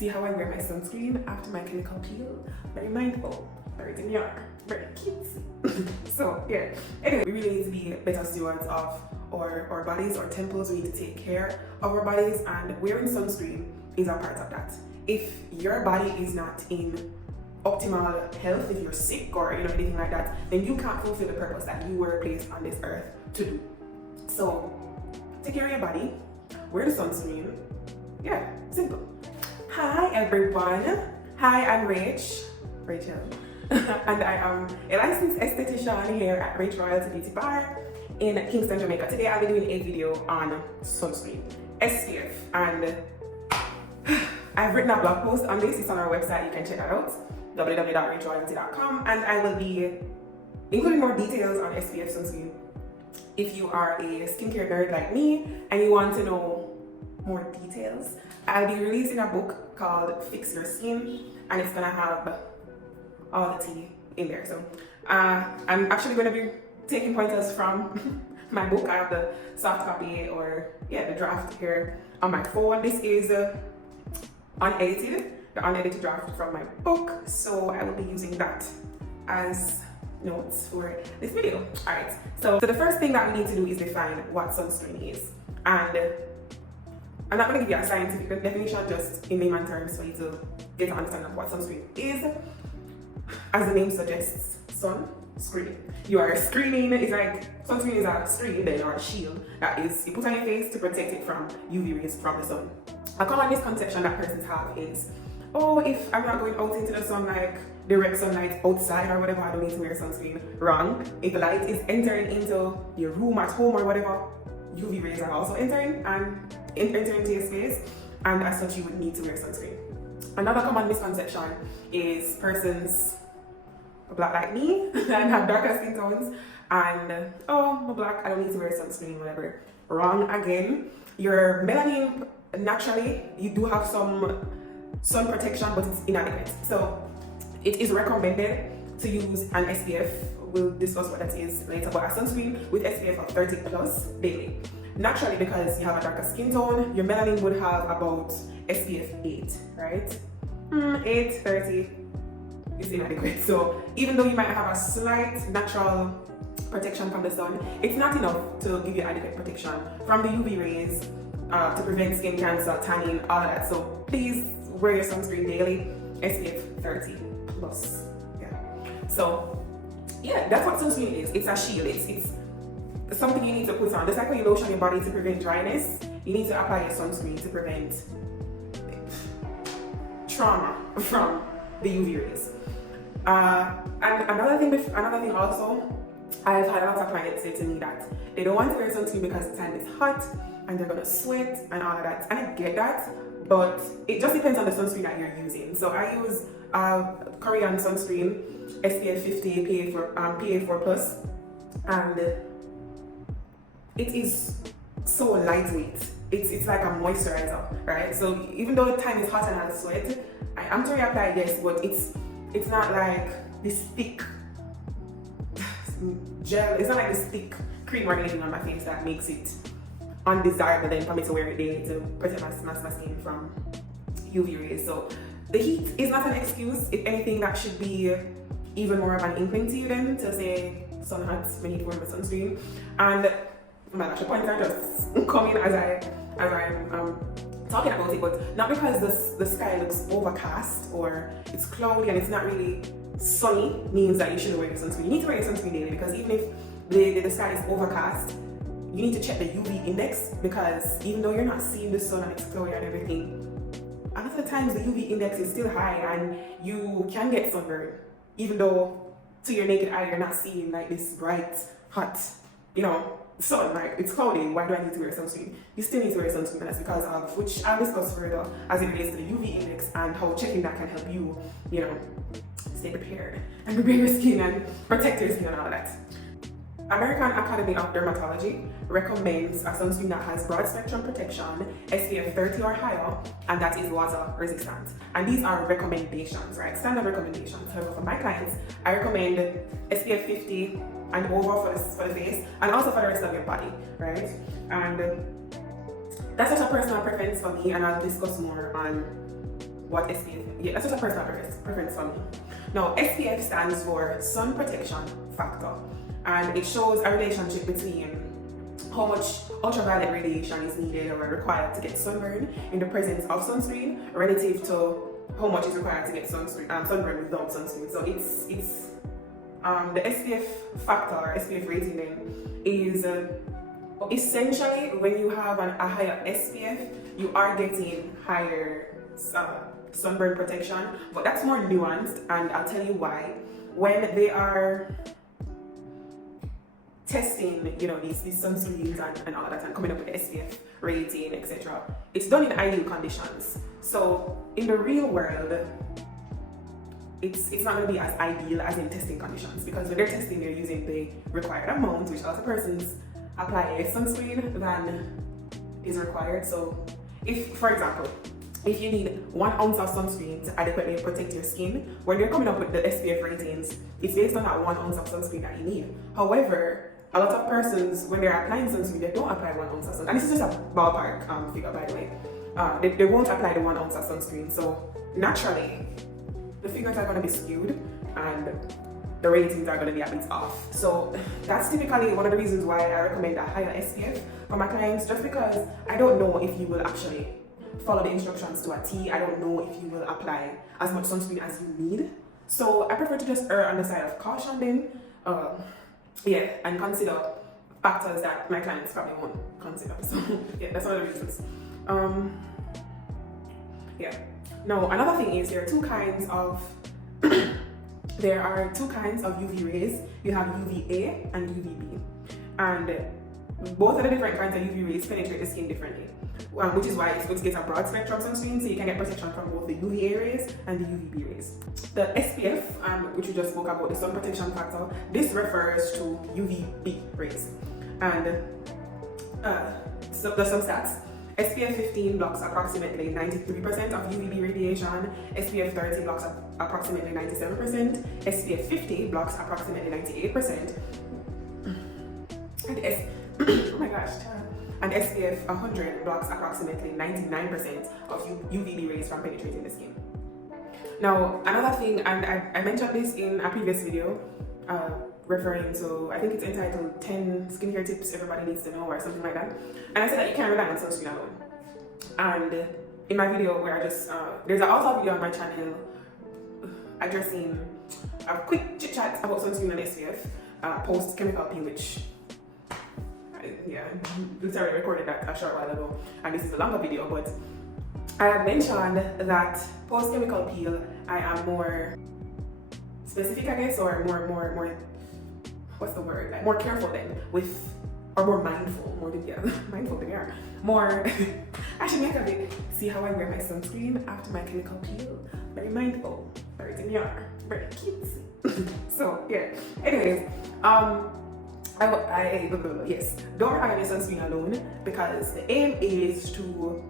see how I wear my sunscreen after my chemical peel? Very mindful, very demure, very cute. So yeah, anyway, we really need to be better stewards of our bodies, our temples. We need to take care of our bodies, and wearing sunscreen is a part of that. If your body is not in optimal health, if you're sick or anything like that, then you can't fulfill the purpose that you were placed on this earth to do. So take care of your body, wear the sunscreen. Yeah, simple. Hi everyone. Hi, I'm Rachel, and I am a licensed esthetician here at Rach Royalty Beauty Bar in Kingston, Jamaica. Today I'll be doing a video on sunscreen, SPF, and I've written a blog post on this. It's on our website. You can check that out, www.rachroyalty.com, and I will be including more details on SPF sunscreen. If you are a skincare nerd like me and you want to know more details, I'll be releasing a book called Fix Your Skin, and it's gonna have all the tea in there. So I'm actually going to be taking pointers from my book. I have the soft copy, or the draft here on my phone. This is unedited, the unedited draft from my book, so I will be using that as notes for this video. Alright, so the first thing that we need to do is define what sunscreen is, and I'm not going to give you a scientific definition, just in layman terms for you to get an understanding of what sunscreen is. As the name suggests, sunscreen. You are screening. It's like sunscreen is a screen then, or a shield that is you put on your face to protect it from UV rays from the sun. A common misconception that persons have is, oh, if I'm not going out into the sun, like direct sunlight outside or whatever, I don't need to wear sunscreen. Wrong. If the light is entering into your room at home or whatever, UV rays are also entering into your space, and as such you would need to wear sunscreen. Another common misconception is persons black like me and have darker skin tones, and oh, I'm black, I don't need to wear sunscreen, whatever. Wrong again. Your melanin, naturally you do have some sun protection, but it's inadequate. So it is recommended to use an SPF. We'll discuss what that is later, but a sunscreen with SPF of 30 plus daily. Naturally, because you have a darker skin tone, your melanin would have about SPF 8, right? 8, 30 is inadequate. So even though you might have a slight natural protection from the sun, it's not enough to give you adequate protection from the UV rays, to prevent skin cancer, tanning, all of that. So please wear your sunscreen daily, SPF 30 plus. Yeah. So yeah, that's what sunscreen is. It's a shield. It's something you need to put on. Just like when you lotion your body to prevent dryness, you need to apply your sunscreen to prevent trauma from the UV rays. And another thing also, I've had a lot of clients say to me that they don't want to wear sunscreen because the time is hot and they're gonna sweat and all of that. And I get that, but it just depends on the sunscreen that you're using. So I use Korean sunscreen, SPF 50 PA4 plus, and it is so lightweight. It's like a moisturizer, right? So even though the time is hot and I sweat, I'm to reapply this, but it's not like this thick gel. It's not like this thick cream or anything on my face that makes it undesirable then for me to wear it daily to protect my skin from UV rays. So the heat is not an excuse. If anything, that should be even more of an inkling to you then to say sun hot, we need to wear my sunscreen. And my actual points are just coming as I'm talking about it, but not because the sky looks overcast or it's cloudy and it's not really sunny means that you shouldn't wear your sunscreen. You need to wear your sunscreen daily, because even if the sky is overcast, you need to check the UV index, because even though you're not seeing the sun and it's cloudy and everything, a lot of times the UV index is still high and you can get sunburned, even though to your naked eye you're not seeing like this bright, hot, sun. Like, it's cloudy, why do I need to wear sunscreen? You still need to wear sunscreen, and that's because of, which I'll discuss further as it relates to the UV index and how checking that can help you, stay prepared and prepare your skin and protect your skin and all of that. American Academy of Dermatology recommends a sunscreen that has broad spectrum protection, SPF 30 or higher, and that is water resistant. And these are recommendations, right? Standard recommendations. However, for my clients, I recommend SPF 50 and over for the face, and also for the rest of your body, right? And that's just a personal preference for me, and I'll discuss more on what SPF, yeah, that's just a personal preference for me. Now, SPF stands for sun protection factor, and it shows a relationship between how much ultraviolet radiation is needed or required to get sunburn in the presence of sunscreen relative to how much is required to get sunburn without sunscreen. So it's the SPF factor or SPF rating then is essentially when you have a higher SPF, you are getting higher sunburn protection, but that's more nuanced, and I'll tell you why. When they are testing, you know, these sunscreens and all that, and coming up with the SPF rating, etc., it's done in ideal conditions. So in the real world, it's not going to be as ideal as in testing conditions, because when they're testing, they're using the required amount, which other persons apply less sunscreen than is required. So if, for example, if you need 1 ounce of sunscreen to adequately protect your skin, when you're coming up with the SPF ratings, it's based on that 1 ounce of sunscreen that you need. However, a lot of persons, when they're applying sunscreen, they don't apply 1 ounce of sunscreen. And this is just a ballpark figure, by the way. They won't apply the 1 ounce of sunscreen. So naturally, the figures are going to be skewed and the ratings are going to be a bit off. So that's typically one of the reasons why I recommend a higher SPF for my clients, just because I don't know if you will actually follow the instructions to a T. I don't know if you will apply as much sunscreen as you need. So I prefer to just err on the side of caution then. Yeah, and consider factors that my clients probably won't consider. So yeah, that's one of the reasons. Yeah. Now another thing is there are two kinds of UV rays. You have UVA and UVB, and both of the different kinds of UV rays penetrate the skin differently, which is why it's good to get a broad spectrum sunscreen so you can get protection from both the UVA rays and the UVB rays. The SPF, which we just spoke about, the sun protection factor, this refers to UVB rays. And so there's some stats. SPF 15 blocks approximately 93% of UVB radiation, SPF 30 blocks approximately 97%, SPF 50 blocks approximately 98%, and oh my gosh, and SPF 100 blocks approximately 99% of UVB rays from penetrating the skin. Now, another thing, and I mentioned this in a previous video, referring to, I think it's entitled 10 skincare tips everybody needs to know or something like that. And I said that you can't rely on sunscreen alone. And in my video where I just, there's also a video on my channel addressing a quick chit chat about sunscreen and SPF post chemical peel, which yeah, literally recorded that a short while ago. And this is a longer video, but I have mentioned that post chemical peel, I am more specific, I guess, or more what's the word? Like more careful then with, or more mindful, more than, yeah, mindful than yeah, more. I should make a bit. See how I wear my sunscreen after my chemical peel? Very mindful, very demure, very cutesy. So yeah. Anyways, yes, don't rely on your sunscreen alone, because the aim is to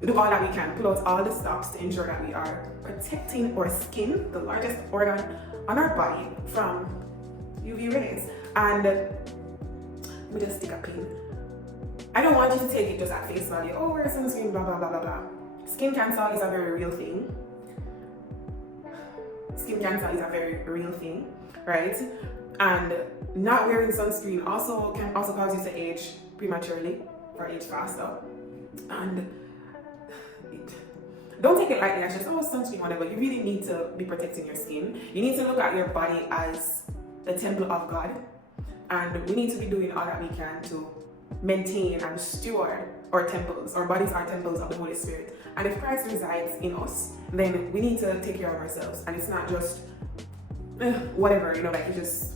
do all that we can, pull out all the stops to ensure that we are protecting our skin, the largest organ on our body, from UV rays. And let me just stick a pin. I don't want you to take it just at face value. Oh, wear sunscreen, blah blah blah blah blah. Skin cancer is a very real thing. Skin cancer is a very real thing, right? And not wearing sunscreen can also cause you to age prematurely or age faster. And don't take it lightly as just, oh, sunscreen, whatever. You really need to be protecting your skin. You need to look at your body as the temple of God, and we need to be doing all that we can to maintain and steward our temples. Our bodies are temples of the Holy Spirit, and if Christ resides in us, then we need to take care of ourselves. And it's not just whatever, you know, like you just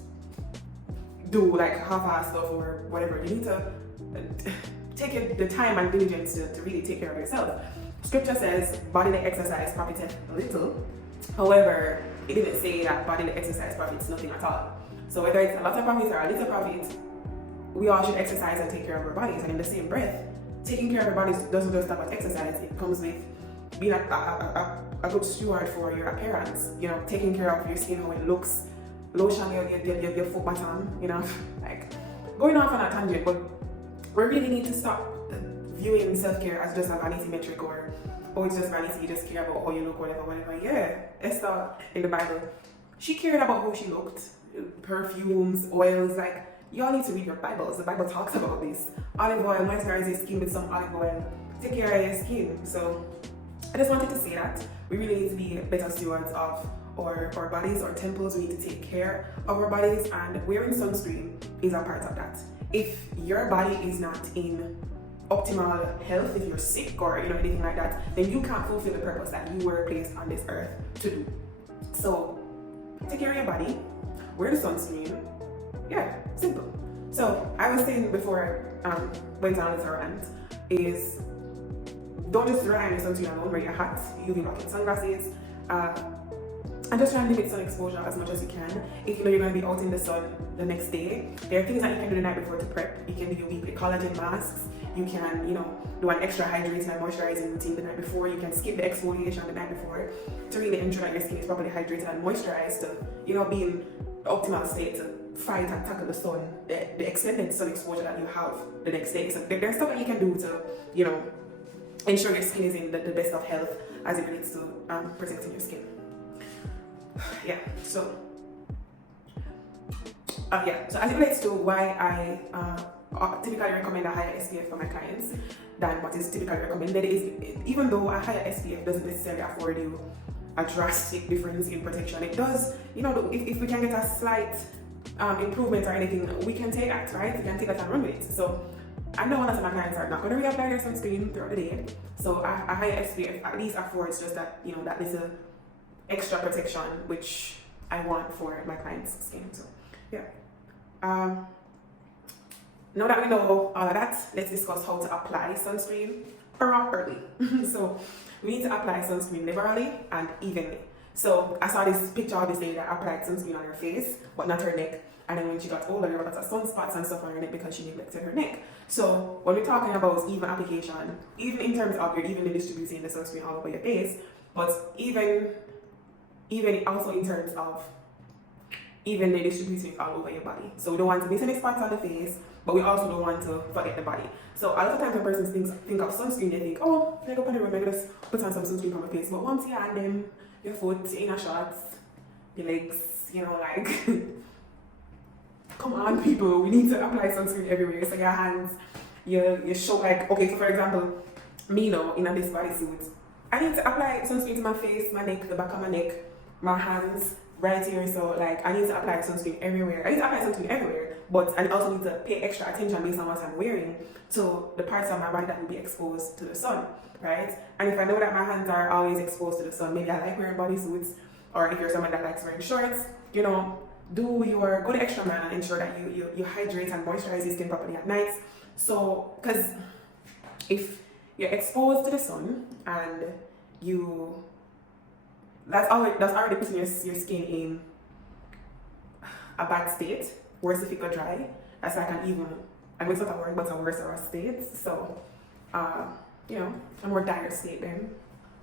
do like half-assed stuff or whatever. You need to take the time and diligence to really take care of yourself. Scripture says bodily exercise profiteth little. However, it didn't say that bodily exercise profits nothing at all. So whether it's a lot of profit or a little profit, we all should exercise and take care of our bodies. And in the same breath, taking care of our bodies doesn't just stop at exercise. It comes with being a good steward for your appearance. You know, taking care of your skin, how it looks, lotion your foot bottom, you know, like going off on a tangent. But we really need to stop viewing self-care as just a vanity metric or oh, it's just vanity, you just care about how you look, whatever. Yeah, Esther in the Bible, she cared about how she looked, perfumes, oils, like, y'all need to read your Bibles. The Bible talks about this. Olive oil, moisturize your skin with some olive oil. Take care of your skin. So I just wanted to say that we really need to be better stewards of our bodies, our temples. We need to take care of our bodies, and wearing sunscreen is a part of that. If your body is not in optimal health, if you're sick or anything like that, then you can't fulfill the purpose that you were placed on this earth to do. So take care of your body, wear the sunscreen. Yeah, simple. So I was saying before I went on this rant is don't just rely on your sunscreen alone. Wear your hat, UV blocking sunglasses, and just try and limit sun exposure as much as you can. If you know you're going to be out in the sun the next day, there are things that you can do the night before to prep. You can do your weekly collagen masks. You can, do an extra hydrating and moisturizing routine the night before. You can skip the exfoliation the night before to really ensure that your skin is properly hydrated and moisturized to, be in the optimal state to fight and tackle the sun, the extended sun exposure that you have the next day. So there's stuff that you can do to, ensure your skin is in the best of health as it relates to protecting your skin. Yeah, so as it relates to why I typically recommend a higher SPF for my clients than what is typically recommended is, even though a higher SPF doesn't necessarily afford you a drastic difference in protection, it does, if we can get a slight improvement or anything, we can take that, right? We can take that and run with it. So I know a lot of my clients are not going to reapply their sunscreen throughout the day, so a higher SPF at least affords just that, that little extra protection which I want for my clients' skin. So yeah. Now that we know all of that, let's discuss how to apply sunscreen properly. So we need to apply sunscreen liberally and evenly. So I saw this picture of this lady that applied sunscreen on her face, but not her neck. And then when she got older, there were lots of sunspots and stuff on her neck because she neglected her neck. So when we're talking about even application, even in terms of you're evenly distributing the sunscreen all over your face, but even also in terms of evenly distributing all over your body. So we don't want to miss any spots on the face, but we also don't want to forget the body. So a lot of times when persons think of sunscreen, they think, oh, I go up in the room and just put on some sunscreen on my face. But once you add them, your foot, your inner shorts, your legs, come on people, we need to apply sunscreen everywhere. So your hands, your shoulder, okay, so for example, me now in this bodysuit, I need to apply sunscreen to my face, my neck, the back of my neck, my hands, right here. So I need to apply sunscreen everywhere. I need to apply sunscreen everywhere, but I also need to pay extra attention based on what I'm wearing to the parts of my body that will be exposed to the sun, right? And if I know that my hands are always exposed to the sun, maybe I like wearing bodysuits, or if you're someone that likes wearing shorts, go the extra mile and ensure that you hydrate and moisturize your skin properly at night. So, because if you're exposed to the sun and that's already putting your skin in a bad state. Worse if it got dry. That's like it's not a word, but a worse state. So, a more dire state then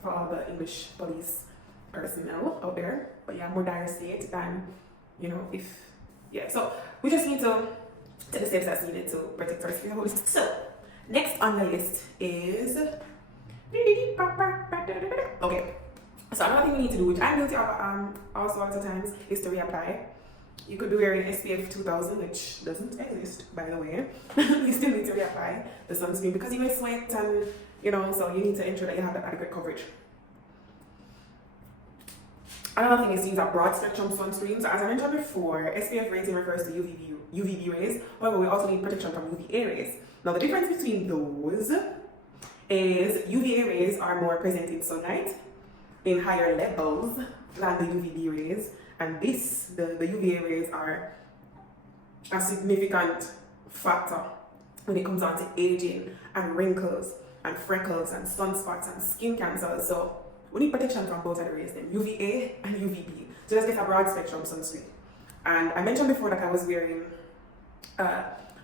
for all the English police personnel out there. But yeah, more dire state than, so we just need to take the steps that's needed to protect our skin. So, next on the list is, okay. So another thing you need to do, which I'm guilty of also lots of times, is to reapply. You could be wearing SPF 2000, which doesn't exist, by the way. You still need to reapply the sunscreen because you may sweat and, so you need to ensure that you have that adequate coverage. Another thing is to use a broad spectrum sunscreen. So as I mentioned before, SPF rating refers to UVB rays. However, we also need protection from UVA rays. Now the difference between those is UVA rays are more present in sunlight in higher levels than the UVB rays, and the UVA rays are a significant factor when it comes down to aging and wrinkles and freckles and sunspots and skin cancers. So we need protection from both of the rays, then UVA and UVB. So let's get a broad spectrum sunscreen. And I mentioned before that I was wearing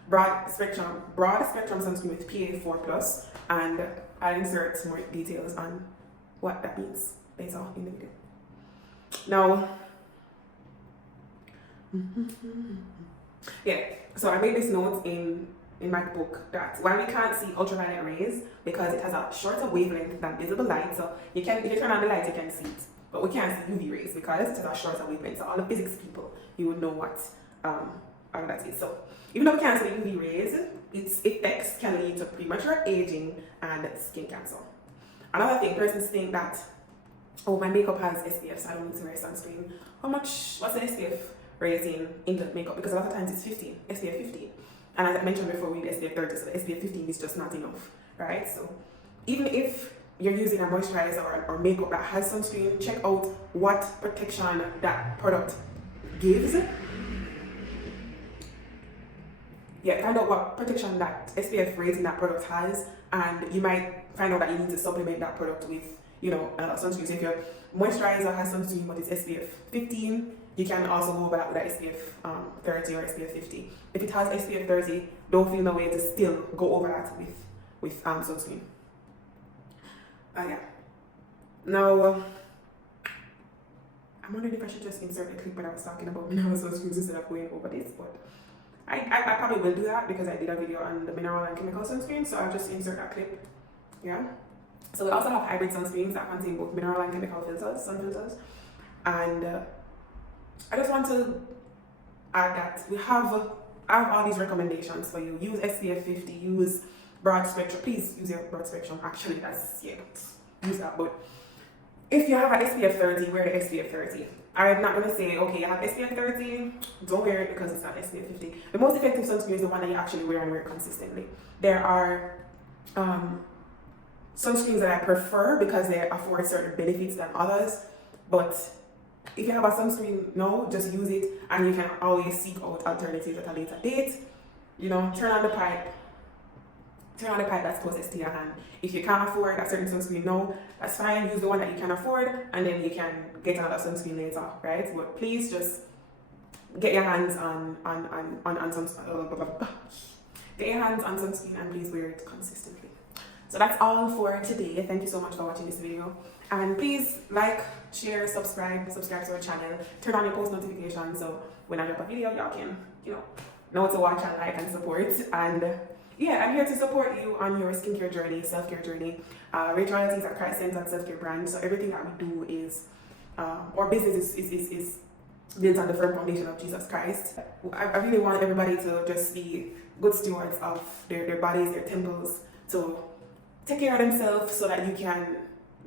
broad spectrum sunscreen with PA4+, and I'll insert more details on what that means later in the video. Now, so I made this note in in my book that while we can't see ultraviolet rays because it has a shorter wavelength than visible light, so you can, if you turn on the light, you can see it, but we can't see UV rays because it has a shorter wavelength. So all the physics people, you would know what all that is. So even though we can't see the UV rays, its effects can lead to premature aging and skin cancer. Another thing, persons think that, oh, my makeup has SPF, so I don't need to wear sunscreen. What's the SPF rating in the makeup? Because a lot of times it's 15, SPF 15. And as I mentioned before, we need SPF 30, so the SPF 15 is just not enough, right? So even if you're using a moisturizer or makeup that has sunscreen, check out what protection that product gives. Yeah, find out what protection that SPF rating that product has, and you might find out that you need to supplement that product with, you know, sunscreen. So if your moisturizer has sunscreen but it's SPF 15, you can also go back with that SPF 30 or SPF 50. If it has SPF 30, don't feel no way to still go over that with sunscreen. Yeah. Now, I'm wondering if I should just insert the clip when I was talking about mineral sunscreens instead of going over this, but I probably will do that because I did a video on the mineral and chemical sunscreen, so I'll just insert that clip. Yeah. So we also have hybrid sunscreens that contain both mineral and chemical filters, sun filters, and I just want to add that I have all these recommendations for you. Use SPF 50, use broad spectrum. Please use your broad spectrum. Actually, use that. But if you have an SPF 30, wear the SPF 30. I'm not going to say, okay, you have SPF 30, don't wear it because it's not SPF 50. The most effective sunscreen is the one that you actually wear and wear consistently. There are sunscreens that I prefer because they afford certain benefits than others, but if you have a sunscreen now, just use it, and you can always seek out alternatives at a later date. You know, turn on the pipe that's closest to your hand. If you can't afford a certain sunscreen now, that's fine, use the one that you can afford, and then you can get another sunscreen later, right? But please just get your hands on sunscreen. Get your hands on sunscreen and please wear it consistently. So that's all for today. Thank you so much for watching this video. And please like, share, subscribe to our channel. Turn on your post notifications so when I drop a video, y'all can, know to watch and like and support. And yeah, I'm here to support you on your skincare journey, self-care journey. Rach Royalties are Christ-centered self-care brand. So everything that we do is, our business is built on the firm foundation of Jesus Christ. I really want everybody to just be good stewards of their bodies, their temples, to take care of themselves so that you can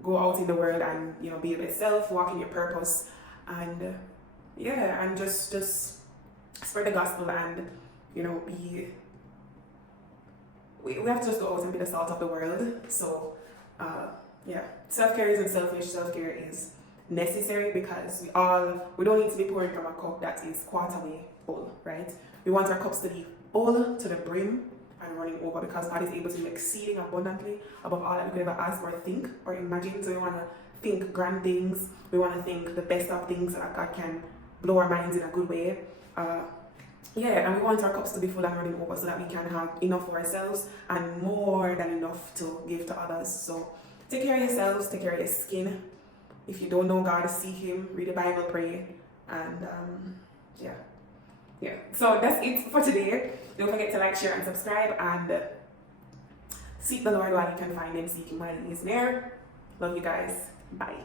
go out in the world and be your best self, walk in your purpose, and and just spread the gospel and be. We have to just go out and be the salt of the world. So self-care isn't selfish. Self-care is necessary because we don't need to be pouring from a cup that is quarter-way full, right? We want our cups to be full to the brim and running over because God is able to do exceeding abundantly above all that we could ever ask or think or imagine. So we want to think grand things. We want to think the best of things so that God can blow our minds in a good way. And we want our cups to be full and running over so that we can have enough for ourselves and more than enough to give to others. So take care of yourselves, take care of your skin. If you don't know God, seek Him, read the Bible, pray, and So that's it for today. Don't forget to like, share, and subscribe, and seek the Lord while you can find Him. Seek Him while He is near. Love you guys. Bye.